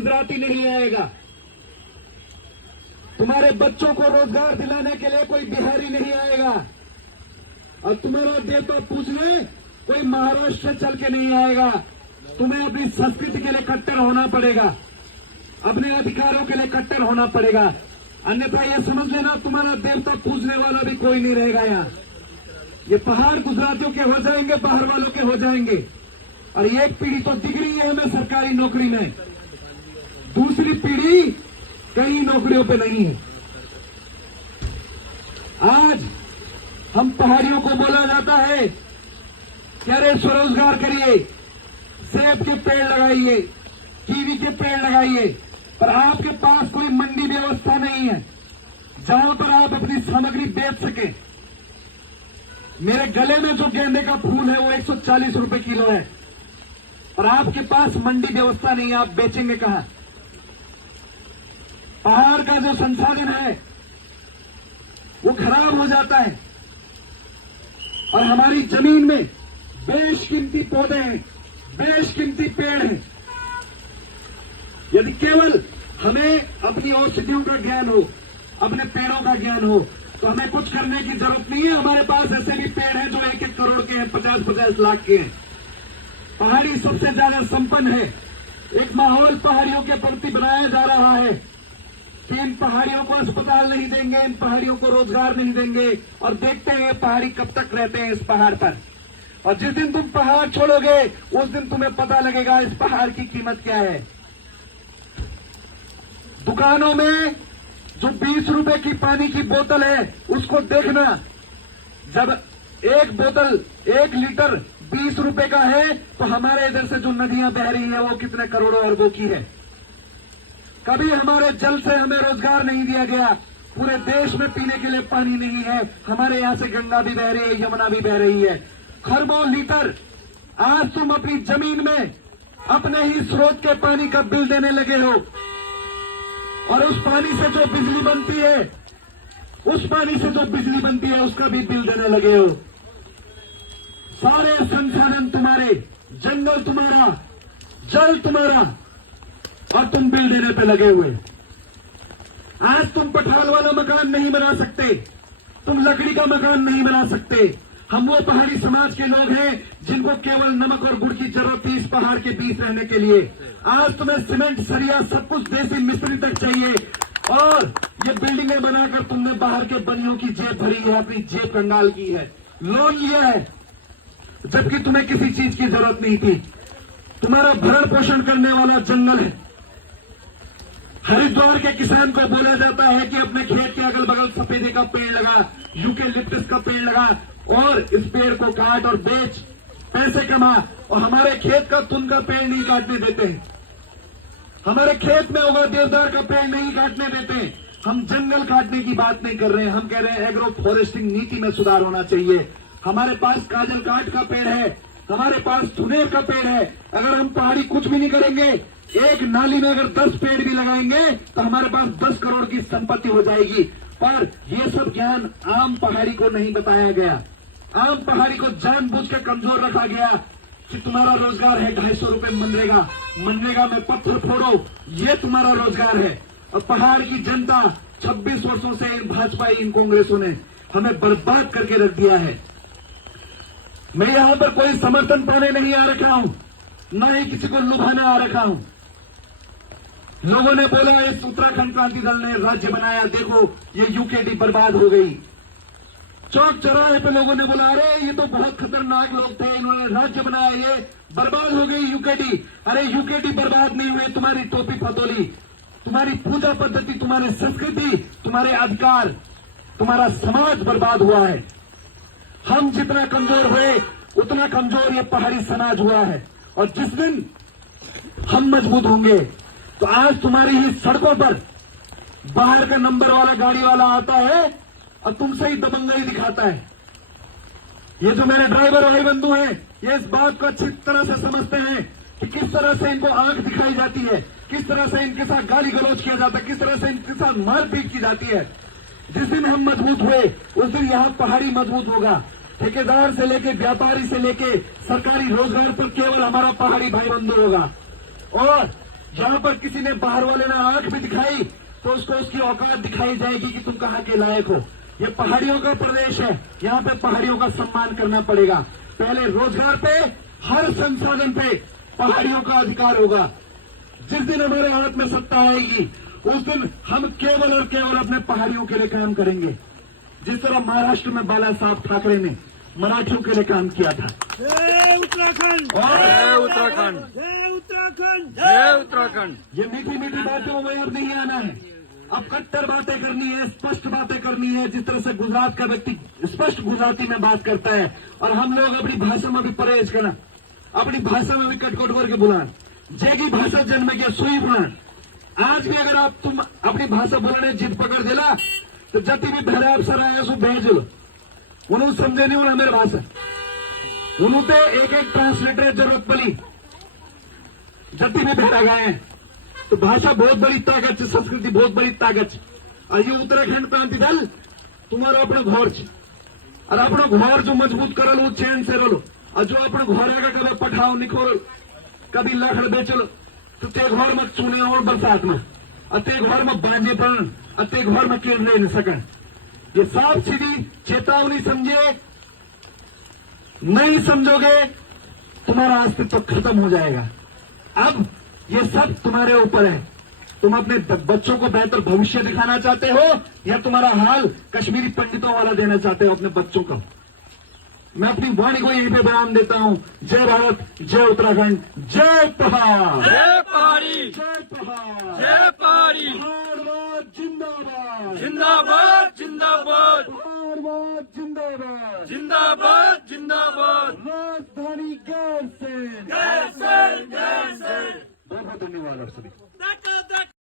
गुजराती नहीं आएगा। तुम्हारे बच्चों को रोजगार दिलाने के लिए कोई बिहारी नहीं आएगा। और तुम्हारा देवता पूजने कोई महाराष्ट्र से चल के नहीं आएगा। तुम्हें अपनी संस्कृति के लिए कट्टर होना पड़ेगा, अपने अधिकारों के लिए कट्टर होना पड़ेगा। अन्यथा यह समझ लेना, तुम्हारा देवता पूजने वाला भी कोई नहीं रहेगा यहाँ। ये पहाड़ गुजरातियों के हो जाएंगे, बाहर वालों के हो जाएंगे। और एक पीढ़ी तो दिख रही है हमें सरकारी नौकरी में, दूसरी पीढ़ी कई नौकरियों पे नहीं है। आज हम पहाड़ियों को बोला जाता है कि अरे स्वरोजगार करिए, सेब के पेड़ लगाइए, कीवी के पेड़ लगाइए, पर आपके पास कोई मंडी व्यवस्था नहीं है जहां पर आप अपनी सामग्री बेच सके। मेरे गले में जो गेंदे का फूल है वो 140 रुपए किलो है, और आपके पास मंडी व्यवस्था नहीं है, आप बेचेंगे कहां? पहाड़ का जो संसाधन है वो खराब हो जाता है। और हमारी जमीन में बेशकीमती पौधे हैं, बेशकीमती पेड़ हैं। यदि केवल हमें अपनी औषधियों का ज्ञान हो, अपने पेड़ों का ज्ञान हो, तो हमें कुछ करने की जरूरत नहीं है। हमारे पास ऐसे भी पेड़ हैं जो 1-1 करोड़ के हैं, 50-50 लाख के हैं। पहाड़ी सबसे ज्यादा संपन्न है। एक माहौल पहाड़ियों के प्रति बनाया जा रहा है कि इन पहाड़ियों को अस्पताल नहीं देंगे, इन पहाड़ियों को रोजगार नहीं देंगे, और देखते हैं पहाड़ी कब तक रहते हैं इस पहाड़ पर। और जिस दिन तुम पहाड़ छोड़ोगे उस दिन तुम्हें पता लगेगा इस पहाड़ की कीमत क्या है। दुकानों में जो 20 रुपए की पानी की बोतल है उसको देखना, जब एक बोतल 1 लीटर 20 रुपए का है तो हमारे इधर से जो नदियां बह रही है वो कितने करोड़ों अरबों की है। कभी हमारे जल से हमें रोजगार नहीं दिया गया। पूरे देश में पीने के लिए पानी नहीं है। हमारे यहां से गंगा भी बह रही है, यमुना भी बह रही है, खरबों लीटर। आज तुम अपनी जमीन में अपने ही स्रोत के पानी का बिल देने लगे हो, और उस पानी से जो बिजली बनती है, उस पानी से जो बिजली बनती है उसका भी बिल देने लगे हो। सारे संसाधन तुम्हारे, जंगल तुम्हारा, जल तुम्हारा, और तुम बिल देने पे लगे हुए। आज तुम पठाल वाला मकान नहीं बना सकते, तुम लकड़ी का मकान नहीं बना सकते। हम वो पहाड़ी समाज के लोग हैं जिनको केवल नमक और गुड़ की जरूरत थी इस पहाड़ के बीच रहने के लिए। आज तुम्हें सीमेंट, सरिया, सब कुछ देसी मिस्त्री तक चाहिए, और ये बिल्डिंगें बनाकर तुमने बाहर के बनियों की जेब भरी है, अपनी जेब कंगाल की है, लोन लिया है, जबकि तुम्हें किसी चीज की जरूरत नहीं थी। तुम्हारा भरण पोषण करने वाला जंगल है। हरिद्वार के किसान को बोला जाता है कि अपने खेत के अगल बगल सफेदे का पेड़ लगा, यूकेलिप्टस का पेड़ लगा, और इस पेड़ को काट और बेच, पैसे कमा। और हमारे खेत का तुन का पेड़ नहीं काटने देते हैं, हमारे खेत में होगा देवदार का पेड़ नहीं काटने देते हैं। हम जंगल काटने की बात नहीं कर रहे हैं, हम कह रहे हैं एग्रो फॉरेस्टिंग नीति में सुधार होना चाहिए। हमारे पास काजल काट का पेड़ है, हमारे पास थुनेर का पेड़ है। अगर हम पहाड़ी कुछ भी नहीं करेंगे, एक नाली में अगर 10 पेड़ भी लगाएंगे तो हमारे पास 10 करोड़ की संपत्ति हो जाएगी। पर ये सब ज्ञान आम पहाड़ी को नहीं बताया गया। आम पहाड़ी को जानबूझ के कमजोर रखा गया कि तुम्हारा रोजगार है 250 रुपए मनरेगा, मनरेगा में पत्थर फोड़ो, ये तुम्हारा रोजगार है। और पहाड़ की जनता 26 वर्षों से इन भाजपा, इन कांग्रेसों ने हमें बर्बाद करके रख दिया है। मैं यहां पर कोई समर्थन पाने नहीं आ रखा हूं, न ही किसी को लुभाने आ रखा हूं। लोगों ने बोला इस उत्तराखंड क्रांति दल ने राज्य बनाया, देखो ये यूकेडी बर्बाद हो गई। चौक चौराहे पे लोगों ने बोला अरे ये तो बहुत खतरनाक लोग थे, इन्होंने राज्य बनाया, ये बर्बाद हो गई यूकेडी। अरे यूकेडी बर्बाद नहीं हुई, तुम्हारी टोपी फतोली, तुम्हारी पूजा पद्धति, तुम्हारी संस्कृति, तुम्हारे अधिकार, तुम्हारा समाज बर्बाद हुआ है। हम जितना कमजोर हुए उतना कमजोर ये पहाड़ी समाज हुआ है। और जिस दिन हम मजबूत होंगे तो आज तुम्हारी ही सड़कों पर बाहर का नंबर वाला गाड़ी वाला आता है और तुमसे ही दबंगई दिखाता है। ये जो मेरे ड्राइवर भाई बंधु हैं, ये इस बात को अच्छी तरह से समझते हैं कि किस तरह से इनको आंख दिखाई जाती है, किस तरह से इनके साथ गाली गलौज किया जाता है, किस तरह से इनके साथ मारपीट की जाती है। जिस दिन हम मजबूत हुए उस दिन यहां पहाड़ी मजबूत होगा। ठेकेदार से लेके व्यापारी से लेके सरकारी रोजगार पर केवल हमारा पहाड़ी भाई बंधु होगा। और जहां पर किसी ने बाहर वाले ने आंख भी दिखाई तो उसको उसकी औकात दिखाई जाएगी कि तुम कहाँ के लायक हो। ये पहाड़ियों का प्रदेश है, यहाँ पे पहाड़ियों का सम्मान करना पड़ेगा। पहले रोजगार पे, हर संसाधन पे पहाड़ियों का अधिकार होगा। जिस दिन हमारे हाथ में सत्ता आएगी उस दिन हम केवल और केवल अपने पहाड़ियों के लिए काम करेंगे। जिस तरह महाराष्ट्र में बाला साहब ठाकरे ने मराठियों के लिए काम किया था। जय उत्तराखंड, जय उत्तराखंड, जय उत्तराखंड, जय उत्तराखंड। ये मीठी मीठी बातों में अब नहीं आना है, अब कट्टर बातें करनी है, स्पष्ट बातें करनी है। जिस तरह से गुजरात का व्यक्ति स्पष्ट गुजराती में बात करता है और हम लोग अपनी भाषा में भी परहेज करना, अपनी भाषा में भी कटकोट करके बुलान, जेगी भाषा जन्म के सुई बुलान। आज भी अगर आप तुम अपनी भाषा बोलने जिद पकड़ दिला तो जति भी भले अफसर आए उसको भेज लो, उन्होंने समझे नहीं होना मेरी भाषा, उन्होंने एक एक ट्रांसलेटर जरूरत पड़ी, जति भी भेड़ा गए। तो भाषा बहुत बड़ी ताकत है, संस्कृति बहुत बड़ी ताकत है। और ये उत्तराखंड प्रांति दल तुम्हारा अपना घर है और अपना घर जो मजबूत करल वो चैन से रलो। और जो अपना घर आएगा कभी पठाओ निकोल कभी लखड़ बेचल तो ते घर में चुने और बरसात में और ते घर में बांधे पड़न और ते घर में कीड़ रह न सकन। ये साफ सीधी चेतावनी समझे, नहीं समझोगे तुम्हारा अस्तित्व खत्म हो जाएगा। अब ये सब तुम्हारे ऊपर है, तुम अपने बच्चों को बेहतर भविष्य दिखाना चाहते हो या तुम्हारा हाल कश्मीरी पंडितों वाला देना चाहते हो अपने बच्चों को। मैं अपनी वाणी को यहीं पे बयान देता हूं। जय भारत, जय उत्तराखंड, जय पहाड़, जय पहाड़ी, जय पहाड़, जय पहाड़ी। पहाड़वाद जिंदाबाद, जिंदाबाद, जिंदाबाद, पहाड़वाद जिंदाबाद, जिंदाबाद, जिंदाबाद। राजधानी गैरसैंण, गैरसैंण, गैरसैंण। बहुत बहुत धन्यवाद आप सभी।